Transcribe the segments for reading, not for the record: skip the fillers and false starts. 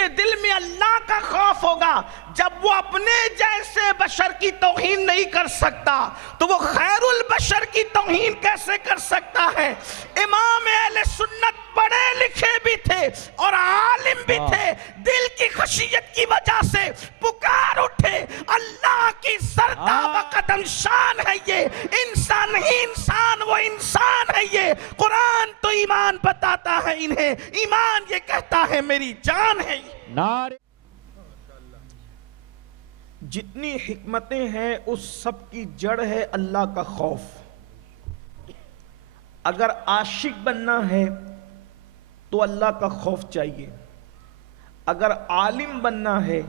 کے دل میں اللہ کا خوف ہوگا، جب وہ اپنے جیسے بشر کی توہین نہیں کر سکتا تو وہ خیر البشر کی توہین کیسے کر سکتا ہے؟ امام اہل سنت پڑھے لکھے بھی تھے اور عالم بھی تھے، دل کی خشیت کی وجہ سے پکار اٹھے، اللہ کی زردہ بقدم شان ہے یہ انسان ہی انسان، وہ انسان ہے یہ۔ قرآن تو ایمان بتاتا ہے انہیں، ایمان یہ کہتا ہے میری جان ہے یہ۔ نعرہ جتنی حکمتیں ہیں اس سب کی جڑ ہے اللہ کا خوف۔ اگر عاشق بننا ہے تو اللہ کا خوف چاہیے، اگر عالم بننا ہے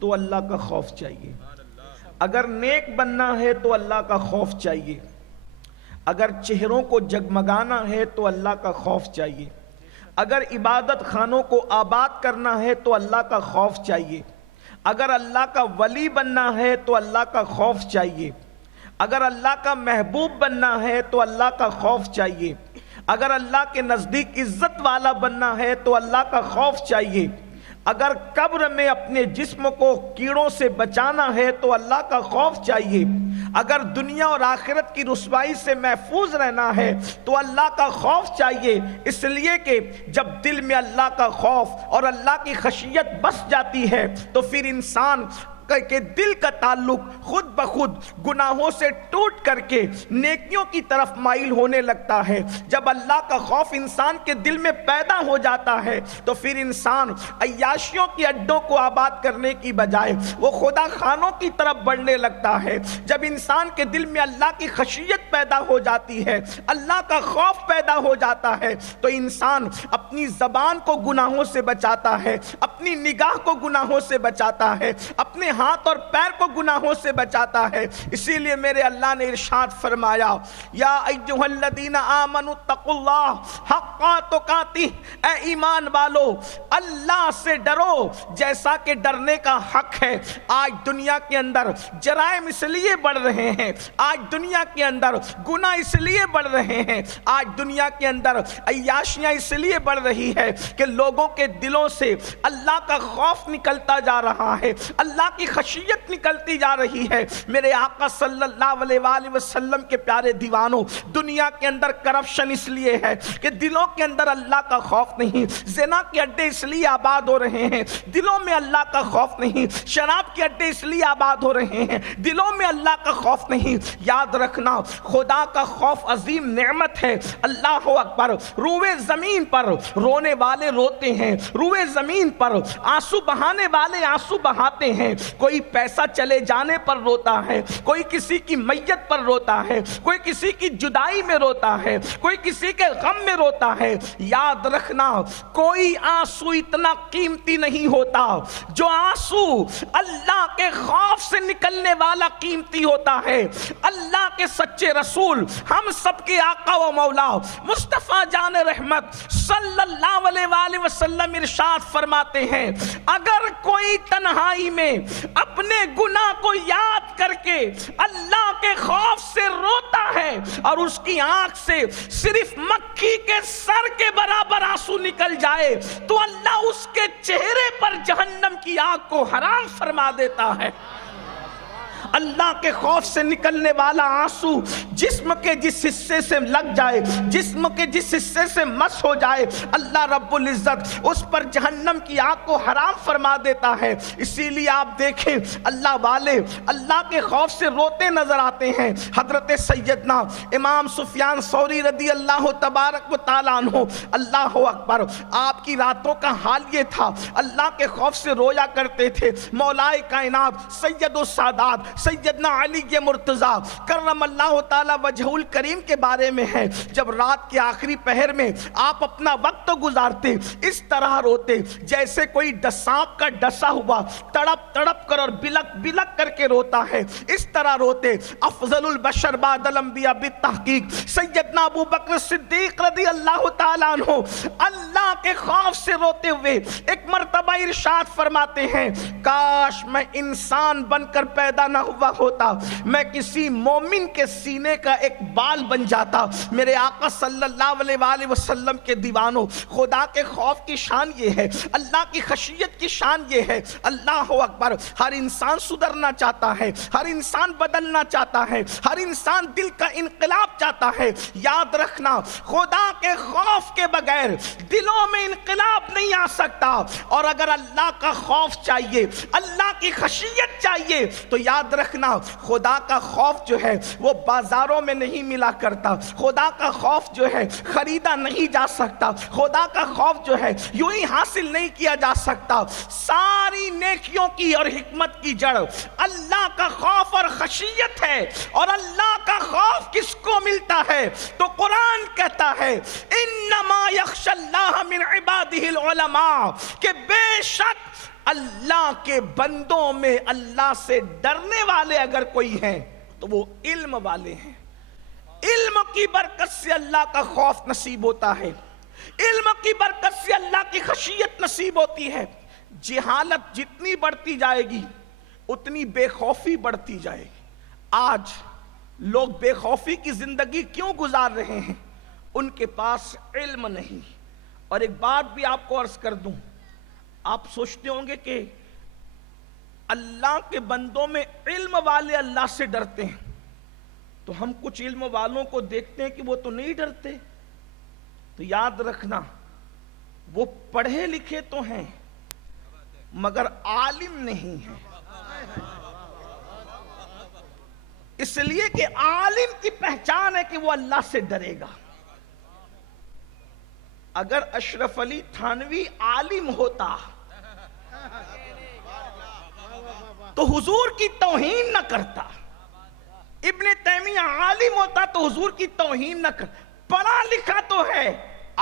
تو اللہ کا خوف چاہیے، اگر نیک بننا ہے تو اللہ کا خوف چاہیے، اگر چہروں کو جگمگانا ہے تو اللہ کا خوف چاہیے، اگر عبادت خانوں کو آباد کرنا ہے تو اللہ کا خوف چاہیے، اگر اللہ کا ولی بننا ہے تو اللہ کا خوف چاہیے، اگر اللہ کا محبوب بننا ہے تو اللہ کا خوف چاہیے، اگر اللہ کے نزدیک عزت والا بننا ہے تو اللہ کا خوف چاہیے، اگر قبر میں اپنے جسم کو کیڑوں سے بچانا ہے تو اللہ کا خوف چاہیے، اگر دنیا اور آخرت کی رسوائی سے محفوظ رہنا ہے تو اللہ کا خوف چاہیے، اس لیے کہ جب دل میں اللہ کا خوف اور اللہ کی خشیت بس جاتی ہے تو پھر انسان کہ دل کا تعلق خود بخود گناہوں سے ٹوٹ کر کے نیکیوں کی طرف مائل ہونے لگتا ہے۔ جب اللہ کا خوف انسان کے دل میں پیدا ہو جاتا ہے تو پھر انسان عیاشیوں کے اڈوں کو آباد کرنے کی بجائے وہ خدا خانوں کی طرف بڑھنے لگتا ہے۔ جب انسان کے دل میں اللہ کی خشیت پیدا ہو جاتی ہے، اللہ کا خوف پیدا ہو جاتا ہے تو انسان اپنی زبان کو گناہوں سے بچاتا ہے، اپنی نگاہ کو گناہوں سے بچاتا ہے، اپنے ہاتھ اور پیر کو گناہوں سے بچاتا ہے۔ اسی لیے میرے اللہ نے ارشاد فرمایا، یا ایھا الذین آمنوا اتقوا اللہ حق تقاتہ، اے ایمان والو اللہ سے ڈرو جیسا کہ ڈرنے کا حق ہے۔ آج دنیا کے اندر جرائم اس لیے بڑھ رہے ہیں، آج دنیا کے اندر گناہ اس لیے بڑھ رہے ہیں، آج دنیا کے اندر عیاشیاں اس لیے بڑھ رہی ہے کہ لوگوں کے دلوں سے اللہ کا خوف نکلتا جا رہا ہے، اللہ کی خشیت نکلتی جا رہی ہے۔ میرے آقا صلی اللہ علیہ وآلہ وسلم کے پیارے دیوانوں، دنیا کے اندر کرپشن اس لیے ہے کہ دلوں کے اندر اللہ کا خوف نہیں، زنا کے اڈے اس لیے آباد ہو رہے ہیں، دلوں میں اللہ کا خوف نہیں، شراب کے اڈے اس لیے آباد ہو رہے ہیں، دلوں میں اللہ کا خوف نہیں۔ یاد رکھنا خدا کا خوف عظیم نعمت ہے۔ اللہ اکبر، روئے زمین پر رونے والے روتے ہیں، روئے زمین پر آنسو بہانے والے آنسو بہاتے ہیں، کوئی پیسہ چلے جانے پر روتا ہے، کوئی کسی کی میت پر روتا ہے، کوئی کسی کی جدائی میں روتا ہے، کوئی کسی کے غم میں روتا ہے۔ یاد رکھنا کوئی آنسو اتنا قیمتی نہیں ہوتا جو آنسو اللہ کے خوف سے نکلنے والا قیمتی ہوتا ہے۔ اللہ کے سچے رسول ہم سب کے آقا و مولا مصطفیٰ جان رحمت صلی اللہ علیہ وآلہ وسلم ارشاد فرماتے ہیں، اگر کوئی تنہائی میں اپنے گناہ کو یاد کر کے اللہ کے خوف سے روتا ہے اور اس کی آنکھ سے صرف مکھی کے سر کے برابر آنسو نکل جائے تو اللہ اس کے چہرے پر جہنم کی آگ کو حرام فرما دیتا ہے۔ اللہ کے خوف سے نکلنے والا آنسو جسم کے جس حصے سے لگ جائے، جسم کے جس حصے سے مس ہو جائے، اللہ رب العزت اس پر جہنم کی آگ کو حرام فرما دیتا ہے۔ اسی لیے آپ دیکھیں اللہ والے اللہ کے خوف سے روتے نظر آتے ہیں۔ حضرت سیدنا امام سفیان ثوری رضی اللہ تبارک و تعالیٰ عنہ، اللہ اکبر، آپ کی راتوں کا حال یہ تھا، اللہ کے خوف سے رویا کرتے تھے۔ مولا کائنات سید السادات سیدنا علی مرتضیٰ کرم اللہ تعالی وجہ الکریم کے بارے میں ہے، جب رات کے آخری پہر میں آپ اپنا وقت گزارتے اس طرح روتے جیسے کوئی سانپ کا ڈسا ہوا تڑپ تڑپ کر اور بلک بلک کر کے روتا ہے، اس طرح روتے۔ افضل البشر بعد الانبیاء بالتحقیق سیدنا ابو بکر صدیق رضی اللہ تعالیٰ عنہ اللہ کے خوف سے روتے ہوئے ایک مرتبہ ارشاد فرماتے ہیں، کاش میں انسان بن کر پیدا نہ ہوا ہوتا میں کسی مومن کے سینے کا ایک بال بن جاتا۔ میرے آقا صلی اللہ علیہ وآلہ وسلم کے دیوانوں، خدا کے خوف کی شان یہ ہے، اللہ کی خشیت کی شان یہ ہے۔ اللہ اکبر، ہر انسان سدھرنا چاہتا ہے، ہر انسان بدلنا چاہتا ہے، ہر انسان دل کا انقلاب چاہتا ہے۔ یاد رکھنا، خدا کے خوف کے بغیر دلوں میں انقلاب نہیں آ سکتا، اور اگر اللہ کا خوف چاہیے، اللہ کی خشیت چاہیے، تو یاد رکھنا خدا کا خوف جو ہے وہ بازاروں میں نہیں ملا کرتا، خدا کا خوف جو ہے خریدا نہیں جا سکتا، خدا کا خوف جو ہے یوں ہی حاصل نہیں کیا جا سکتا۔ ساری نیکیوں کی اور حکمت کی جڑ اللہ کا خوف اور خشیت ہے۔ اور اللہ کا خوف کس کو ملتا ہے؟ تو قرآن کہتا ہے انما یخشی اللہ من عبادہ العلماء، کہ بے شک اللہ کے بندوں میں اللہ سے ڈرنے والے اگر کوئی ہیں تو وہ علم والے ہیں۔ علم کی برکت سے اللہ کا خوف نصیب ہوتا ہے، علم کی برکت سے اللہ کی خشیت نصیب ہوتی ہے۔ جہالت جتنی بڑھتی جائے گی اتنی بے خوفی بڑھتی جائے گی۔ آج لوگ بے خوفی کی زندگی کیوں گزار رہے ہیں؟ ان کے پاس علم نہیں۔ اور ایک بات بھی آپ کو عرض کر دوں، آپ سوچتے ہوں گے کہ اللہ کے بندوں میں علم والے اللہ سے ڈرتے ہیں، تو ہم کچھ علم والوں کو دیکھتے ہیں کہ وہ تو نہیں ڈرتے۔ تو یاد رکھنا، وہ پڑھے لکھے تو ہیں مگر عالم نہیں ہیں، اس لیے کہ عالم کی پہچان ہے کہ وہ اللہ سے ڈرے گا۔ اگر اشرف علی تھانوی عالم ہوتا تو حضور کی توہین نہ کرتا، ابن تیمیہ عالم ہوتا تو حضور کی توہین نہ کرتا۔ پڑھا لکھا تو ہے،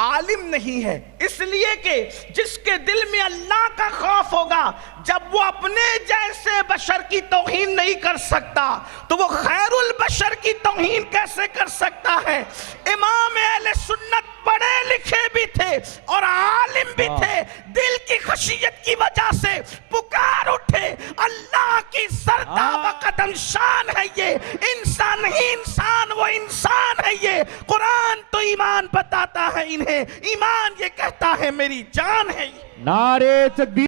عالم نہیں ہے، اس لیے کہ جس کے دل میں اللہ کا خوف ہوگا، جب وہ اپنے جیسے بشر کی توہین نہیں کر سکتا تو وہ خیر البشر کی توہین کیسے کر سکتا ہے؟ امام اہل سنت پڑھے لکھے بھی تھے اور عالم بھی تھے، دل کی خشیت کی وجہ سے پکار اٹھے، اللہ کی سرتا بقدم شان ہے یہ انسان، نہیں انسان وہ انسان ہے یہ۔ قرآن تو ایمان بتاتا ہے انہیں، ایمان یہ کہتا ہے میری جان ہے۔ نعرے تکبیر۔